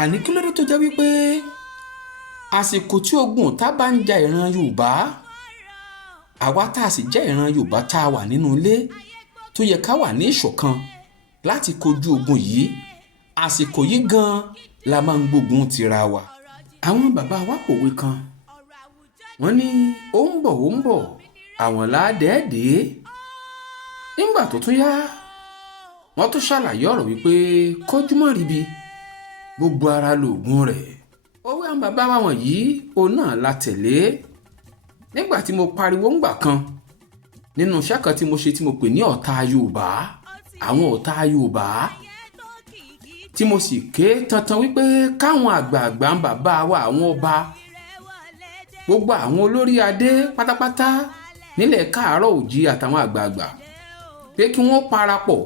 àní kí ló dé tó jẹ́ wípé àsìkò tí ogun ọ̀tá bá ń ja ìran Yorùbá, àwa tá a sì jẹ́ ìran Yorùbá tá a wà nínú ilé tó yẹ ká wà ní ìṣọ̀kan láti kojú ogun yìí, àsìkò yìí gan la máa ń gbógun tira wa. àwọn bàbá wa pòwe kan, wọ́n ní ó ń bọ̀ àwọn ládẹ́ẹ̀dẹ́. nígbà tó tún yá, wọ́n tún ṣàlàyé ọ̀rọ̀ wípé kójúmọ́ ríbi gbogbo ara lóògùn rẹ̀. òwe àwọn bàbá wa wọ̀nyí òun náà la tẹ̀lé. nígbà tí mo pariwo ńgbà kan nínú iṣẹ́ kan tí mo ṣe tí mo pè ní ọ̀tá Yorùbá, àwọn ọ̀tá Yorùbá, tí mo sì ké tantan wípé káwọn àgbààgbà ń bàbá wa, àwọn ọba, gbogbo àwọn olórí adé pátápátá nílẹ̀ káàárọ̀ òjì àtàwọn àgbààgbà pé kí wọ́n parapọ̀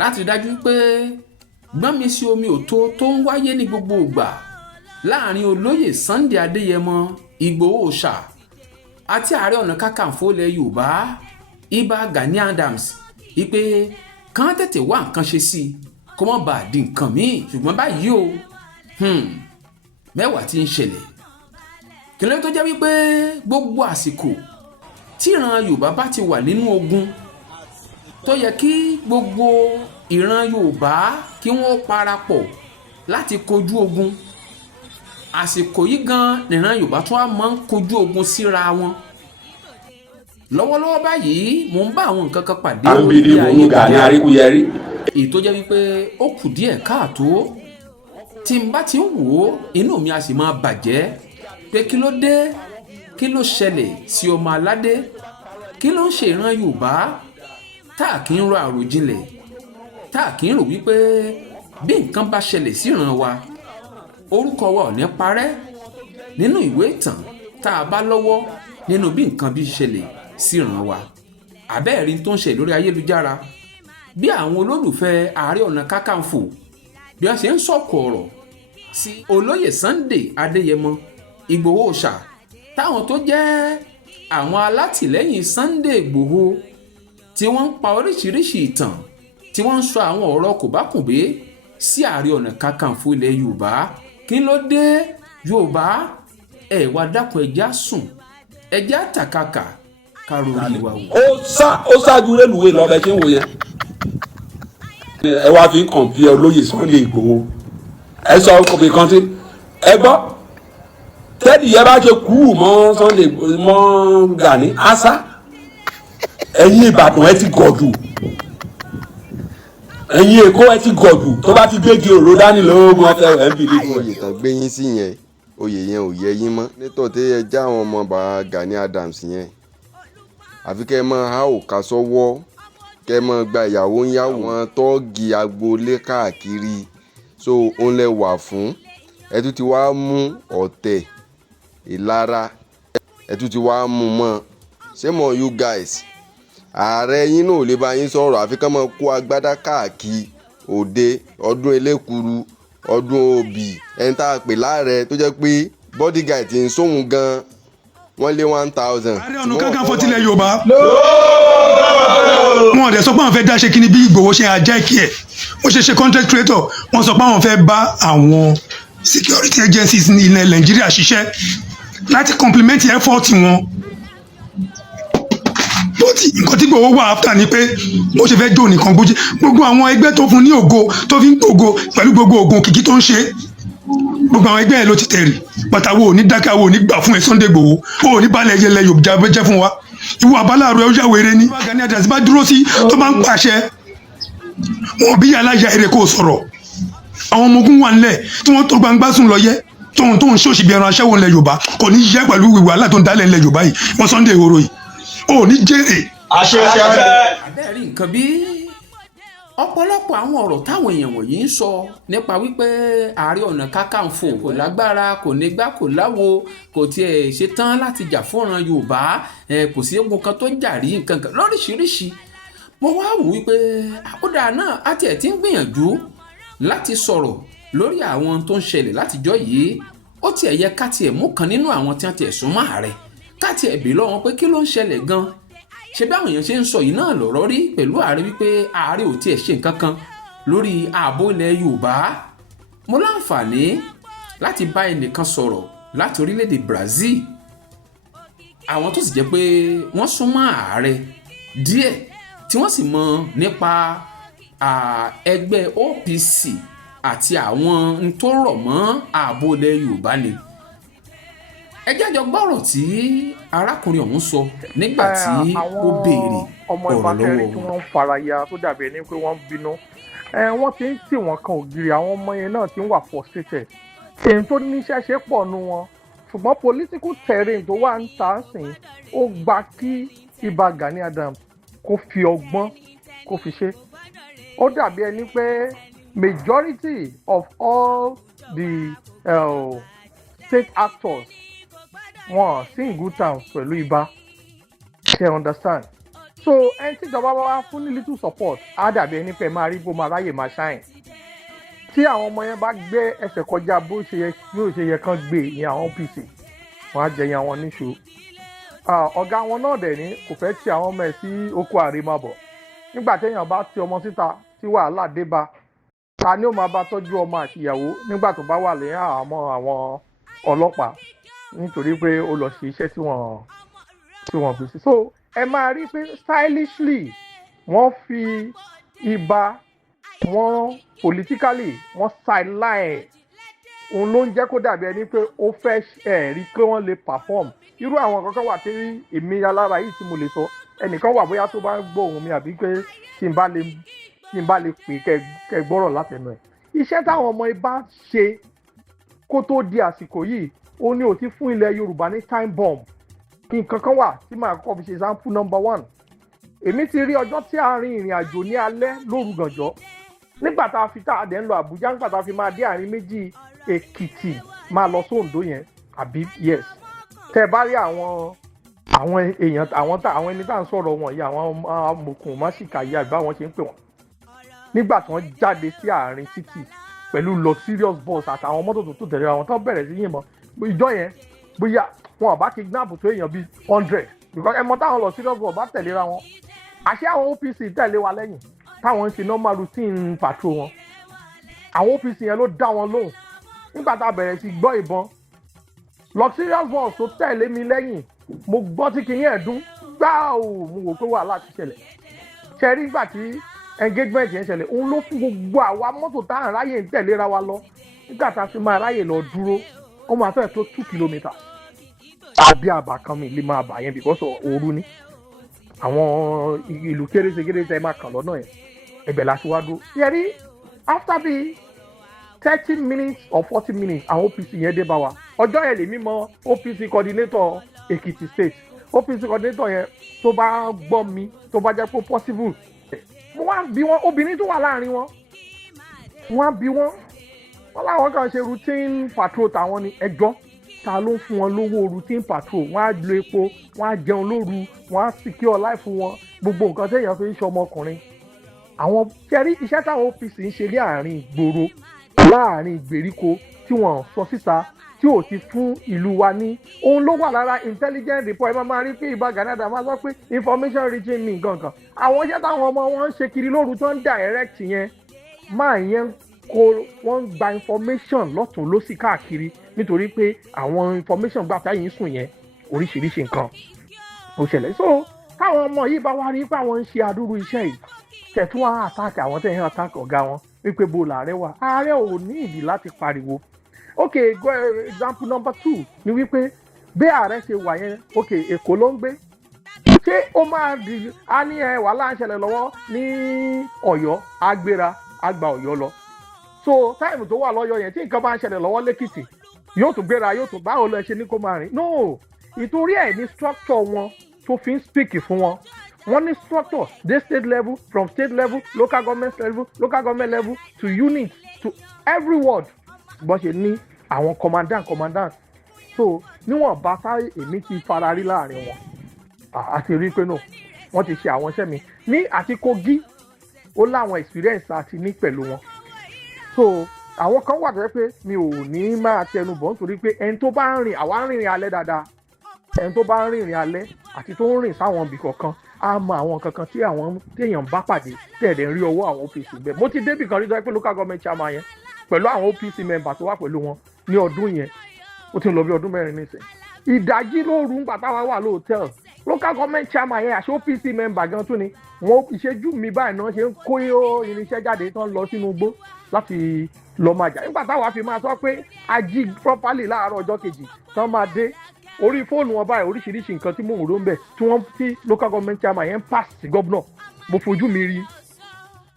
láti dájú pé gbọ́nmi sí omi òtó tó ń wáyé ní gbogbo ìgbà láàrin olóyè Sunday Adéyẹmọ Ìgbòho Òòṣà àti Ààrẹ Ọ̀nà Kakanfò ilẹ̀ Yorùbá Ìbà Gani Adams ipe kán tètè wá nǹkan ṣe sí i kó má bàa di nǹkan míì. ṣùgbọ́n báyìí o mẹ́wàá ti ń ṣẹlẹ̀. kí ló tó jẹ́ wípé gbogbo àsìkò tí ìran Yorùbá bá ti wà nínú ogun tó yẹ kí gbogbo ìran Yorùbá kí wọ́n parapọ̀ láti kojú ogun, àsìkò yìí gan nìran Yorùbá tún á máa ń kojú ogun síra wọn. lọ́wọ́lọ́wọ́ báyìí mò ń bá àwọn nǹkan kan pàdé àǹbìrì ìbòmú Gani Aríkúyẹrí. èyí tó jẹ́ wípé ó kù díẹ̀ káàtó, tí n bá ti ń wò ó inú mi á sì máa bàjẹ́ pé kí ló dé, kí ló ṣẹlẹ̀ sí ọmọ aládé, kí ló ń ṣe ìran Yorùbá tá a kì í ro àròjinlẹ̀, tá a kì í rò wípé bí nǹkan bá ṣẹlẹ̀ sí ìran wa orúkọ wa ò ní parẹ́ nínú ìwé ìtàn tá a bá lọ́wọ́ nínú bí nǹkan bí ṣẹlẹ̀ sí ìran wa. àbẹ́ẹ̀rí tó ń ṣe lórí ayélujára bí àwọn olólùfẹ́ Ààrẹ Ọ̀nà Kakanfò bí wọ́n ṣe ń sọ̀kò ọ̀rọ̀ sí olóyè Sunday Adéyẹmọ Ìgbòho Òòṣà, táwọn tó jẹ́ àwọn alátìlẹ́yìn Sunday Ìgbòho tí wọ́n ń pa oríṣiríṣi ìtàn, tí wọ́n ń sọ àwọn ọ̀rọ̀ kòbákùngbé sí Ààrẹ Ọ̀nà Kakanfò ilẹ̀ Yorùbá. kí ló dé Yorùbá ẹ wá dákun ẹjá sùn, ẹjá tàkàkà kárò ìwà wò. ó ṣáájú rélùwé lọ bẹ ṣe ń wò yẹn. ẹ wá fi ń kàn bí olóyè Sunday Ìgbòho, ẹ sọ kòbí kan tí ẹ gbọ́ tẹ́lẹ̀ yẹn bá ṣe kú mọ́ Sunday mọ́ Gani ásá ẹ̀yin Ìbàdàn ẹ ti gọ̀dù, ẹ̀yin Èkó ẹ ti gọ̀dù, tó bá ti gbégi òró dání lóògùn ọ̀fẹ́ ẹ̀ ń bìlí fún ẹ. oyè tán gbé yín sí yẹn, oyè yẹn ò yẹ yín mọ́ nítorí ẹ já àwọn ọmọ bàbá Gani Adams yẹn, àfi kẹ́ ẹ mọ ha ò ká sọ́wọ́, kẹ́ ẹ mọ gba ìyàwó ń yàwó wọn tọ́ọ̀gì agboolé káàkiri, so òun lẹ wà fún. ẹ tún ti wá mú ọ̀tẹ̀ ìlara, ẹ tún ti wá mú mọ́. ṣé mo you guys, ààrẹ yín náà ò lè bá yín sọ̀rọ̀ àfi kán mọ kó agbádá káàkiri òde, ọdún elékuru, ọdún òbí, ẹni tá a pè láàrẹ tó jẹ́ pé bodyguard ti ń sóhun gan wọ́n lé 1000. Ààrẹ Ọ̀nà Kakanfò tilẹ̀ Yorùbá wọn ò dẹ̀ sọ pé àwọn fẹ́ dá ṣe kí ni bí Ìgbòho ṣe ajá kí ẹ̀ wọ́n ṣe content creator, wọ́n sọ pé àwọn fẹ́ bá àwọn security agencies ní ilẹ̀ Nàìjíríà ṣiṣẹ́ láti complement effort wọn. bọ́tì nǹkan tí Ìgbòho wà after ni pé bó ṣe fẹ́ jó nìkan gbogbo àwọn ẹgbẹ́ tó fún ní ògo tó fi ń gbògo pẹ̀lú gbogbo ògùn kìkì tó ń ṣe, gbogbo àwọn ẹgbẹ́ ẹ̀ ló ti tẹ̀rì pàtàkì ò ní dákẹ́, àwọn ò ní gbà fún ẹ Sunday Igboho, ò ní balẹ̀ ẹyẹ lẹ Yorùbá jẹ́ fún wa. ìwọ àbálàrò ẹ ó yàwèrè ni. Gani Adams bá dúró sí tó bá ń pàṣẹ wọn bí aláya èrè kò sọ̀rọ̀, àwọn ọmọ ogun wà nílẹ̀ tí wọ́n tó gbangba sùn lọ yẹ tóun tóun ṣòṣì bí ẹran aṣẹ́wó ńlẹ̀ Yorùbá kò ní yẹ pẹ̀lú wàhálà tó ń dálẹ̀ ńlẹ̀ Yorùbá yìí wọ́n Sunday Igboho yìí ò ní jèrè. àbẹ́ẹ̀rí nǹkan bí ọ̀pọ̀lọpọ̀ àwọn ọ̀rọ̀ táwọn èèyàn wọ̀nyí ń sọ nípa wípé Ààrẹ Ọ̀nà Kakanfò kò lágbára, kò ní gbá, kò láwo, kò tiẹ̀ ṣetán láti jà fúnran Yorùbá, kò sí ogun kan tó jà rí nǹkan kan lóríṣiríṣi. mo wá wò wípé àkódà náà á tiẹ̀ ti ń gbìyànjú láti sọ̀rọ̀ lórí àwọn tó ń ṣẹlẹ̀ látijọ́ yìí. ó tiẹ̀ yẹ ká tiẹ̀ mú kan nínú àwọn tí wọ́n tiẹ̀ súnmọ́ ààrẹ ká tiẹ̀ bí lọ́wọ́ pé kí ló ń ṣẹlẹ̀ gan. ṣé bí àwọn èèyàn ṣe ń sọ yìí náà lọ̀rọ̀ rí pẹ̀lú ààrẹ wípé ààrẹ ò tiẹ̀ ṣe nǹkan kan lórí ààbò ilẹ̀ Yorùbá. mo láǹfààní láti bá ẹnìkan sọ̀rọ̀ láti orílẹ̀-èdè Brazil, àwọn tó sì jẹ́ pé wọ́n súnmọ́ ààrẹ díẹ̀ tí wọ́n sì mọ̀ nípa ẹgbẹ́ OPC àti àwọn tó rọ̀ mọ́ ààbò ilẹ̀ Yorùbá ni. ẹ jẹ́ jọ gbọ́rọ̀ tí arákùnrin ọ̀hún sọ nígbà tí ó béèrè ọmọ ọ̀rọ̀ ìbákẹ́rì lọ́wọ́ tí wọ́n ń faraya tó dàbí ẹni pé wọ́n ń bínú wọ́n ti ń tì wọ́n kan ògiri, àwọn ọmọ yẹn náà ti ń wà frustrated. èyí tó níṣẹ́ ṣe pọ̀ nu wọn, ṣùgbọ́n political terrain tó wà ń ta sìn ó gba kí Ìbà Gani Adams kó fi ọgbọ́n kó fi ṣe. ó dàbí ẹni pé majority of all the state actors wọn sí in good terms pẹ̀lú Ìbà, ṣe understand. so ẹni tí ìjọba bá wá fún ní little support á dàbí ẹni pé máa rí bó máa ráyè máa ṣáìn. tí àwọn ọmọ yẹn bá gbé ẹsẹ̀ kọjá bó ṣe yẹ kán gbé ní àwọn OPC, wọn á jẹyìn àwọn níṣó. ọ̀gá wọn náà dẹ̀ ní kò fẹ́ ti àwọn ọmọ ẹ̀ sí oko àrèmábọ̀. nígbà téèyàn bá ti ọmọ síta tí wàhálà dé bá, ta ni ó máa bá tọ́jú ọmọ àti ìyàwó nígbà tó bá wà lẹ́yìn àwọn ọlọ́pàá nítorí pé ó lọ ṣe iṣẹ́ tí wọ́n fi sí. so ẹ máa rí pé stylishly wọ́n fi Ìbà wọ́n politically wọ́n sideline. òun ló ń jẹ́ kó dàbí ẹni pé ó fẹ́ rí pé wọ́n lè perform. irú àwọn kankan wà tí èmi alára yìí tí mo lè sọ, ẹnìkan wà bóyá tó bá ń gbọ́ ohùn mi àbí pé tí n bá lè pè kẹ́ gbọ́rọ̀ látẹnu ẹ̀. iṣẹ́ táwọn ọmọ Ìbà ṣe kó tó di àsìkò yìí ó ní ó ti fún ilẹ̀ Yorùbá ní time bomb. nǹkan kan wà tí màá kọ́ fi ṣe example number 1. èmi ti rí ọjọ́ tí a rin ìrìn àjò ní alẹ́ lóru gànjọ́ nígbà tá a fi tá a dẹ̀ ń lọ Àbújá, nígbà tá a fi máa dé àárín méjì Èkìtì máa lọ sóńdó yẹn àbí yes. tẹ́ ẹ bá rí àwọn èèyàn àwọn ẹni tá à ń sọ̀rọ̀ wọn yìí, àwọn amòkùn máṣíkà yìí àbí báwọn ṣe ń pè wọ́n, nígbà tí wọ́n jáde sí àárín títì pẹ̀lú luxurious bus àtàwọn mọ́tò tó tẹ̀lé àwọn tó bẹ̀rẹ̀ sí yìnbọn. ìjọ yẹn bóyá wọn bá kidnap tó èèyàn bíi 100 because ẹmọ táwọn luxurious bus bá tẹ̀léra wọn. àṣé àwọn OPC tẹ̀lé wa lẹ́yìn táwọn ń ṣe normal routine patrol wọn. àwọn OPC yẹn ló dá wọn lóhùn nígbà tá a bẹ̀rẹ̀ sí gbọ́ ìbọn. luxurious bus tó tẹ̀lé mi lẹ́yìn mo gbọ́ tí kìíní ẹ̀dún gbáà mo wò pé wàhálà ti ṣẹlẹ̀. ṣe rí nígbà tí engagement yẹn ṣẹlẹ̀, òun ló fún gbogbo àwa mọ́tò tá à ń ráyè ń tẹ̀léra wa lọ. nígbà tá a fi máa ráyè lọ dúró ó máa fẹ́ tó 2 kilometres. àbí àbá kan mi lè máa bà yẹn because ooru ni. àwọn ìlú kéréje máa kàn lọ́nà yẹn ẹ̀bẹ̀ la ṣe wá dúró. ṣe rí after bíi 30 minutes or 40 minutes àwọn OPC yẹn dé bá wa. ọjọ́ yẹn lèmi mọ OPC coordinator Èkìtì state. OPC coordinator yẹn tó bá gbọ́ mi tó bá jẹ́ pé possible mo wá bí wọn, obìnrin tó wà láàrin wọn wọ́n á bí wọn láwọn kan ṣe routine patrol tàwọn ni. ẹjọ́ ta ló ń fún wọn lówó routine patrol? wọ́n á lo epo, wọ́n á jẹun lóru, wọ́n á secure life wọn, gbogbo nǹkan téèyàn fi ń ṣe ọmọkùnrin. àwọn ṣẹ́rí iṣẹ́ táwọn OPC ń ṣe ní àárín ìgboro láàárín ìgbèríko tí wọ́n sọ síta tí ò ti fún ìlú wa ní, òun ló wà lára intelligent report. ẹ máa rí pé Ìbà Gani Adams máa sọ pé information reaching me gangan. àwọn iṣẹ́ táwọn ọmọ wọn ń ṣe kiri lóru tó ń direct yẹn máa yẹn kó wọ́n ń gba information lọ́tún lọ́sì káàkiri nítorí pé àwọn information gbà táyì ń sùn yẹn oríṣiríṣi nǹkan ó ṣẹlẹ̀. so káwọn ọmọ yìí bá wá rí pé àwọn ń ṣe àdúrú iṣẹ́ yìí tẹ̀tún wá attack àwọn tẹ̀yìn attack ọ̀gá wọn wípé bo làárẹ̀ wà. ààrẹ ò ní ìdí láti pariwo. ok go example number 2 ni wípé bí ààrẹ ṣe wà yẹn ok Èkó ló ń gbé, ṣé ó máa di a ní wàhálà ń ṣẹlẹ̀ lọ́wọ́ ní Ọ̀yọ́ agbéra àgbà Ọ̀yọ́ lọ. so táìmù tó wà lọ́yọ̀ yẹn tí nǹkan bá ń ṣẹlẹ̀ lọ́wọ́ lẹ́kìtì yóò tún gbéra yóò tún báwo lọ ṣe ní kó máa rìn. no ìtorí ẹ̀ ní structure wọn tó fi ń speak fún wọn. wọ́n ní structure dé state level, from state level, local government level to unit to every ward bó ṣe ní àwọn commandant. so níwọ̀n bá sáré èmi ti fara rí láàrin wọn àti rí pé no wọ́n ti ṣe àwọn iṣẹ́ mi ní àti Kogi ó láwọn experience àti ní pẹ̀lú wọn. so àwọn kan wà tó yẹ pé mi ò ní máa tẹnu bọ̀ nítorí pé ẹni tó bá ń rìn àwa ń rìnrìn alẹ́ dáadáa, ẹni tó bá ń rìnrìn alẹ́ àti tó ń rìn sáwọn ibì kọ̀ọ̀kan á mọ àwọn kankan tí àwọn téèyàn bá pàdé tẹ̀lé ń rí ọwọ́ àwọn OPC bẹ́ẹ̀. mo ti débì kan rí sọ pé local government chairman yẹn pẹ̀lú àwọn OPC member tó wà pẹ̀lú wọn ní ọdún yẹn ó ti ń lọ bí ọdún mẹ́rin nísìn ìdájí lóru ń gbàtà wá wà lóòtẹ́ẹ̀l local government chairman yẹn àṣẹ OPC member gan tún ni wọn ìṣẹ́jú mi báyìí náà ṣe ń kó irinṣẹ́ jáde tán lọ sínú igbó láti lọ máa jà nígbà táwa fi máa sọ pé a jí properly láàárọ̀ ọjọ́ kejì tán máa dé orí fóònù wọn báyìí oríṣiríṣi nǹkan tí mò ń rò ń bẹ̀ tí local government chairman yẹn pass sí gómìnà mo fojú mi rí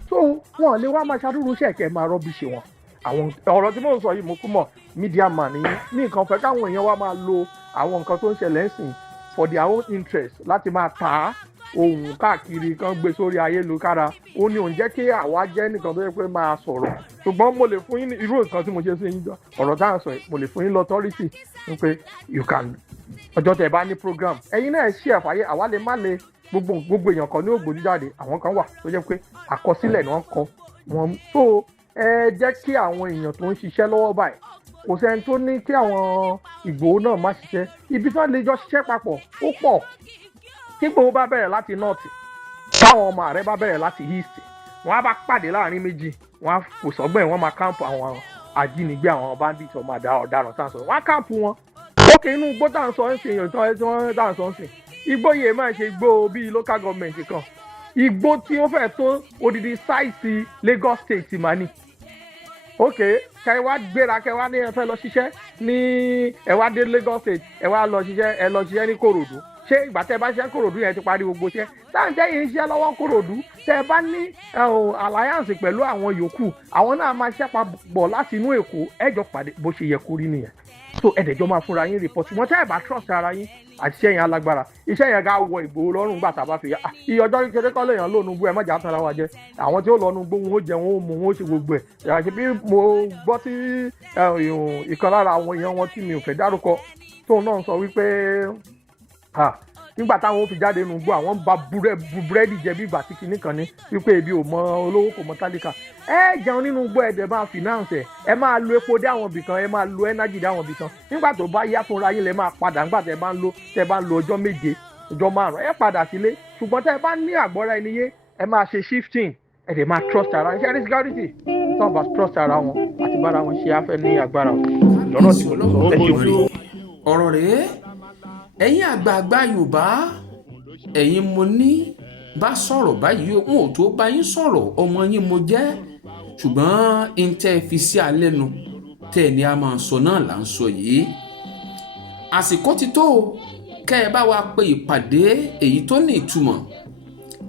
so wọn lè wá máa ṣàdúró ṣẹ̀kẹ́ máa rọ́bìṣì wọn àwọn ọ̀rọ̀ tí mò ń sọ yìí mo kú mọ̀ media man ní nǹkan fẹ́ káwọn èèyàn wá máa lo àwọn nǹkan tó ń ṣẹlẹ̀ ń sìn for their own interest láti máa ta ohun káàkiri kan gbé sórí ayélujára ó ní òun jẹ́ kí àwa jẹ́ nìkan tó yẹ pé máa sọ̀rọ̀ ṣùgbọ́n mo lè fún yín irú nǹkan tí mo ṣe sí yín jọ ọ̀rọ̀ tá à ń sọ yìí mo lè fún yín lọ́tọ́rìtì wípé you can ọjọ́ tẹ̀ bá ní program ẹ̀yin náà ṣí ẹ̀fàyè àwa lè má lè gbogbo èèyàn kan ní ògbójú jáde àwọn kan wà tó jẹ́ pé àkọsílẹ̀ ni wọ́n kọ wọn tó ẹ jẹ́ kí àwọn èèyàn tó ń ṣiṣẹ́ lọ́wọ́ báyìí kò sẹ́ni tó ní kí àwọn Ìgbòho náà má ṣiṣẹ́ ibi tí wọ́n lè jọ ṣiṣẹ́ papọ̀ ó pọ̀ tí Ìgbòho bá bẹ̀rẹ̀ láti north táwọn ọmọ ààrẹ bá bẹ̀rẹ̀ láti east wọ́n á bá pàdé láàrin méjì wọ́n á kò sọ́gbọ́n wọ́n máa káàmpù àwọn ajínigbé àwọn bandits ọmọ ọ̀daràn tá à ń sọ wọ́n á káàmpù wọn ókè inú igbó tá à ń sọ ń sìn èèyàn tá à ń sọ ń sìn igbó yìí máa ṣe igbó bíi local government kan igbó tí ó fẹ́ tó odidi sáìsì Lagos State mà ní ókè kẹ wá gbéra kẹ wá ní ẹ fẹ́ lọ ṣiṣẹ́ ní ẹ wá dé Lagos State ẹ wá lọ ṣiṣẹ́ ní Kòròdú ṣé ìgbà tẹ bá ṣe Kòròdú yẹn ti parí gbogbo iṣẹ́ táǹtẹ yìí ń ṣiṣẹ́ lọ́wọ́ Kòròdú tẹ bá ní alliance pẹ̀lú àwọn yòókù àwọn náà máa ṣiṣẹ́ papọ̀ láti inú Èkó ẹjọ́ pàdé bó ṣe yẹ kó rí nìyẹn so ẹ̀dẹ̀jọ́ máa fúnra yín report wọn tẹ́ ẹ̀ bá trust ara yín àṣìṣe yẹn alágbára iṣẹ́ yẹn ga wọ Ìgbòho lọ́rùn gbà tá a bá fi iye ọjọ́ kékeré kọ́ lèèyàn lónú gbó ẹ̀ mọ̀jà tán ara wa jẹ́ àwọn tí ó lọ́nu gbó wọn ó jẹ wọn ó mu wọn ó ṣe gbogbo ẹ̀ yàrá bí mo gbọ́ tí ìkan lára àwọn èèyàn wọn tí mi ò fẹ́ dárúkọ tóun náà sọ wípé nígbà táwọn ó fi jáde nù gbó àwọn ń ba búrẹ́dì jẹ bí ìgbà tí kinní kan ní wípé ebi ò mọ olówó kò mọ tálíkà ẹ jẹun nínú gbó ẹ̀dẹ̀ máa finance ẹ máa lo epo dé àwọn ibìkan ẹ máa lo energy dé àwọn ibìkan nígbà tó bá yá fúnra yín lẹ máa padà nígbà tẹ bá ń lo ọjọ́ méje ọjọ́ márùn ẹ padà sílé ṣùgbọ́n tẹ bá ní àgbọ́ra ẹni yé ẹ máa ṣe shifting ẹ dẹ̀ máa trust ara ṣe security tó bá trust ara wọn àti bára wọn ṣe afẹ́ ní agbára lọ́nà tí mo lọ sọ ẹ ṣe ọ̀rọ̀ rèé ẹ̀yin àgbààgbà Yorùbá ẹ̀yin mo ní bá sọ̀rọ̀ báyìí n ò tó bá yín sọ̀rọ̀ ọmọ yín mo jẹ́ ṣùgbọ́n n tẹ́ fi sí alẹ́ nu tẹ́ ẹ̀ ní a máa sọ náà là ń sọ yìí àsìkò ti tó kẹ́ ẹ bá wa pe ìpàdé èyí tó ní ìtumọ̀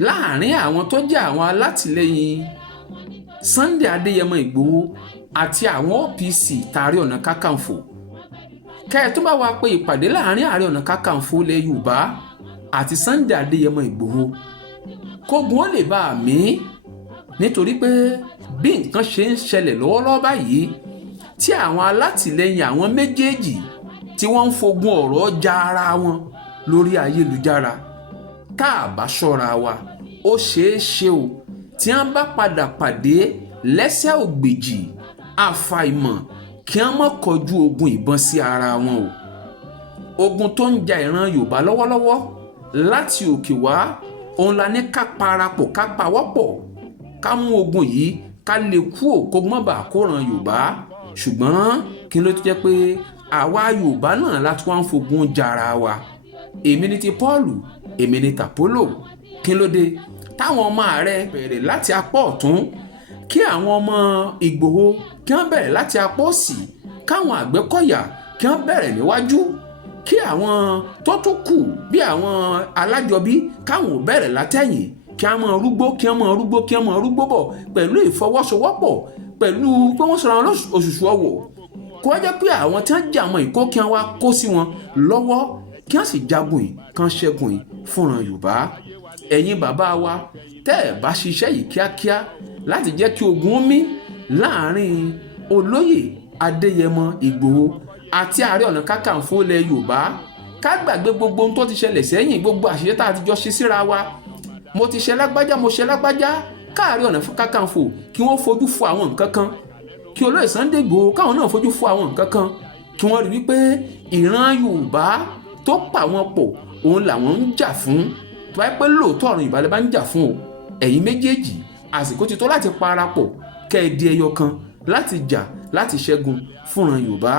láàrin àwọn tó jẹ́ àwọn alátìlẹyìn Sunday Adéyẹmọ Ìgbòho àti àwọn OPC tààrí ọ̀nà kákàǹfò kẹ́ ẹ tó bá wa pe ìpàdé láàrin ààrẹ ọ̀nà kákàǹfò ilẹ̀ Yorùbá àti Sunday Adéyẹmọ Ìgbòho kógun ó lè bá a mí nítorí pé bí nǹkan ṣe ń ṣẹlẹ̀ lọ́wọ́lọ́wọ́ báyìí tí àwọn alátìlẹyìn àwọn méjèèjì tí wọ́n ń fogun ọ̀rọ̀ ja ara wọn lórí ayélujára tá a bá ṣọ́ra wa ó ṣeé ṣe o tí wọ́n bá padà pàdé lẹ́sẹ̀ ògbèjì àfàìmọ̀ kí wọ́n má kọjú ogun ìbọn sí ara wọn o ogun tó ń ja ìran Yorùbá lọ́wọ́lọ́wọ́ láti òkè wá òun la ní ká parapọ̀ ká pawọ́pọ̀ ká mú ogun yìí ká lè kú òkógun bá kóran Yorùbá ṣùgbọ́n kí ló ti jẹ́ pé àwa Yorùbá náà láti wá ń fogun jara wa èmi ni ti Paul èmi ni tàpólò kí ló dé táwọn ọmọ ààrẹ bẹ̀rẹ̀ láti apá ọ̀tún kí àwọn ọmọ Ìgbòho kí wọ́n bẹ̀rẹ̀ láti apá òsì káwọn Àgbẹ̀kọ̀yà kí wọ́n bẹ̀rẹ̀ níwájú kí àwọn tó tún kù bí àwọn Alájọbí káwọn bẹ̀rẹ̀ látẹ̀yìn kí wọ́n máa rúgbó kí wọ́n máa rúgbó kí wọ́n máa rúgbó bọ̀ pẹ̀lú ìfọwọ́sowọ́pọ̀ pẹ̀lú pé wọ́n sọ̀rọ̀ àwọn òṣùṣù ọwọ́ kó wá jẹ́ pé àwọn tí wọ́n jà wọn ìkó kí wọ́n wá kó sí wọn lọ́wọ́ kí wọ́n sì jagun yìí kán ṣẹ́gun yìí fúnran Yorùbá ẹ̀yin bàbá wa tẹ́ ẹ̀ bá ṣiṣẹ́ yìí kíákíá láti jẹ́ kí ogun mí láàrin olóyè Adéyẹmọ Ìgbòho àti ààrẹ ọ̀nà kákàǹfò ilẹ̀ Yorùbá ká gbàgbé gbogbo ohun tó ti ṣẹlẹ̀ sẹ́yìn gbogbo àṣìṣe tá a ti jọ ṣe síra wa mo ti ṣe lágbájá mo ṣe lágbájá káàrẹ ọ̀nà kákàǹfò kí wọ́n fojú fo àwọn nǹkan kan kí olóyè Sunday Igboho káwọn náà fojú fo àwọn nǹkan kan kí wọ́n rí wípé ìran Yorùbá tó pa wọn pọ̀ òun làwọn ń jà fún tó bá yẹ pé lóòótọ́ ọ̀run ìbálẹ̀ bá ń jà fún o ẹ̀yin méjèèjì àsìkò ti tó láti parapọ̀ kẹ́ ẹ di ẹyọ kan láti jà láti ṣẹ́gun fúnran Yorùbá.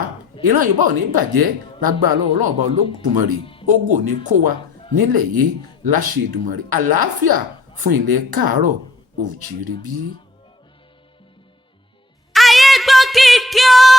ìran Yorùbá ò ní bàjẹ́ lágbára lọ́wọ́ Ọlọ́run Ọba Olódùmarè. ogun ò ní kó wa nílẹ̀ yìí láṣẹ Èdùmàrè. àlàáfíà fún ilẹ̀ káàárọ̀ oòjíire bí. ayé gbọ́ kíkí o.